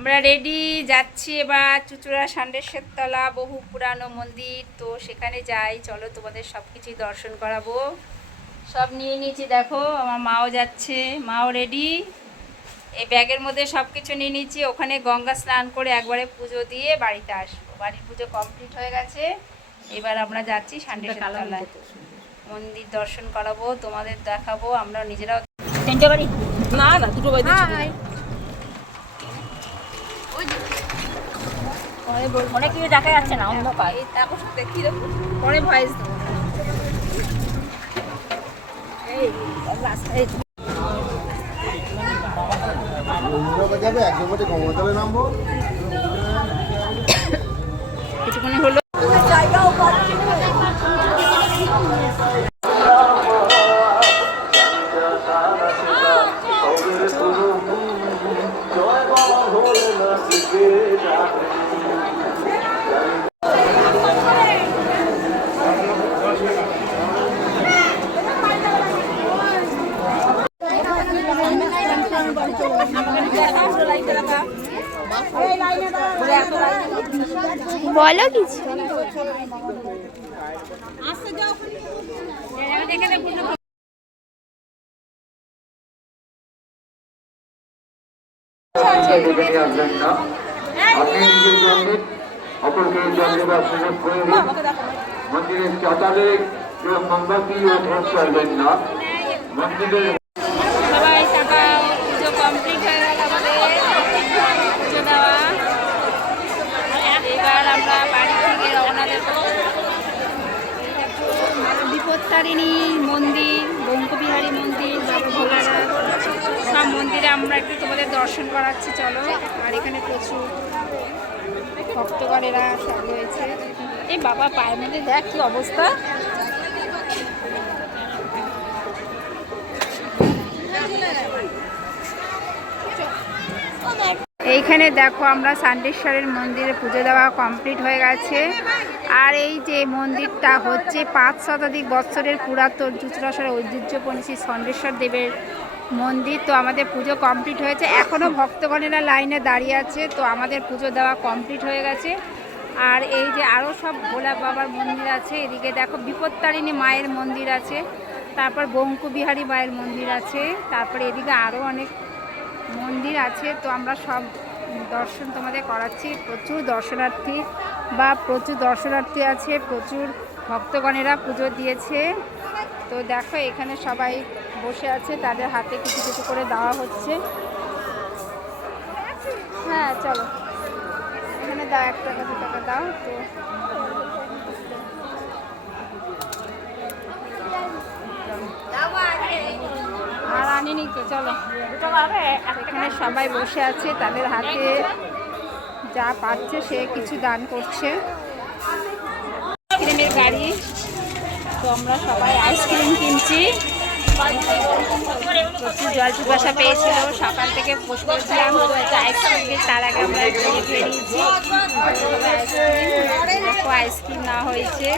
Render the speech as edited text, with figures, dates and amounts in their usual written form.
আমরা রেডি যাচ্ছি এবার চুচুড়া ষান্ডেশ্বর তলা, বহু পুরানো মন্দির। তো সেখানে যাই, চলো তোমাদের সব কিছুই দর্শন করাবো। সব নিয়ে নিয়েছি, দেখো আমার মাও যাচ্ছে, মাও রেডি। এই ব্যাগের মধ্যে সব কিছু নিয়ে নিয়েছি। ওখানে গঙ্গা স্নান করে একবারে পুজো দিয়ে বাড়িতে আসবো। বাড়ির পুজো কমপ্লিট হয়ে গেছে, এবার আমরা যাচ্ছি ষান্ডেশ্বর তলায়। মন্দির দর্শন করাবো, তোমাদের দেখাবো, আমরা নিজেরাও। তিনটে বাড়ি না না, দুটো বাড়ি। অনেক কিছু দেখা যাচ্ছে না, অন্ধকার। দেখি পরে ভয়েস কিছুক্ষণ হলো। বলো কিছু। মন্দিরের চাতালে মোমবাতি ও ধূপ করবেন না। মন্দিরের সবাই টাকা পুজো কমপ্লিট হয়ে গেল আমাদের, পুজো দেওয়া। এবার আমরা বাড়ি থেকে রওনা দেব। বিপত্তারিণী মন্দির, বঙ্কবিহারী মন্দির, বাবা ভোলানাথ, সব মন্দিরে আমরা একটু তোমাদের দর্শন করাচ্ছি, চলো। আর এখানে প্রচুর ভক্তগণেরা সব রয়েছে। এই বাবা পায়ের মধ্যে দেখ কি অবস্থা। এইখানে দেখো আমরা ষান্ডেশ্বরের মন্দিরে পুজো দেওয়া কমপ্লিট হয়ে গেছে। আর এই যে মন্দিরটা হচ্ছে 5 শতাধিক বৎসরের পুরাতন চুচুড়ার ঐতিহ্যপূর্ণ শ্রী ষান্ডেশ্বর দেবের মন্দির। তো আমাদের পুজো কমপ্লিট হয়েছে, এখনও ভক্তগণেরা লাইনে দাঁড়িয়ে আছে। তো আমাদের পুজো দেওয়া কমপ্লিট হয়ে গেছে। আর এই যে আরও সব ভোলা বাবার মন্দির আছে, এদিকে দেখো বিপত্তারিণী মায়ের মন্দির আছে, তারপর বঙ্কবিহারী মায়ের মন্দির আছে, তারপরে এদিকে আরও অনেক মন্দির আছে। তো আমরা সব দর্শন তোমাদের করাচ্ছি। প্রচুর দর্শনার্থী আছে, প্রচুর ভক্তগণেরা পুজো দিয়েছে। তো দেখো এখানে সবাই বসে আছে, তাদের হাতে কিছু কিছু করে দেওয়া হচ্ছে। হ্যাঁ চলো, এখানে দাও, 1 টাকা 2 টাকা দাও। তো আর আনিনি তো, চলো। এখানে সবাই বসে আছে, তাদের হাতে যা পাচ্ছে সে কিছু দান করছে। আইসক্রিমের গাড়ি, তো আমরা সবাই আইসক্রিম কিনছি। প্রচুর জল পিপাসা পেয়েছিল, সকাল থেকে বসেছিলাম, তো একটা আইসক্রিম তার আগে আমরা খেয়ে নিয়েছি। আইসক্রিম না হয়েছে।